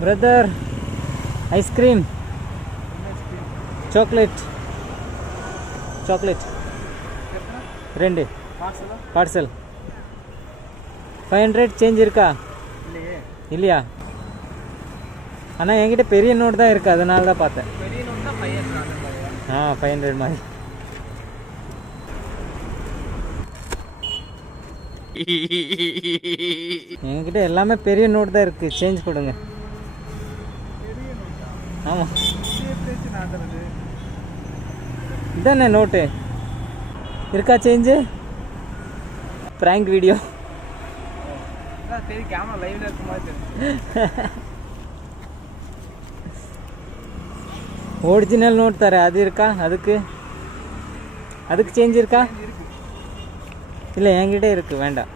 Brother ice cream chocolate ரெண்டு parcel 500 change இருக்கா இல்லையா? ஆனால் என்கிட்ட பெரிய நோட் தான் இருக்குது, அதனால தான் பார்த்தேன். 500 மாதிரி. என்கிட்ட எல்லாமே பெரிய நோட் தான் இருக்குது, சேஞ்ச் கொடுங்க. ஆமாம் இதானே நோட்டு இருக்கா? சேஞ்சு ப்ராங்க் வீடியோ கேமரா லைவ்ல இருக்க மாதிரி. ஒரிஜினல் நோட் தர அது இருக்கா? அதுக்கு சேஞ்ச் இருக்கா? இல்லை என்கிட்ட இருக்குது, வேண்டாம்.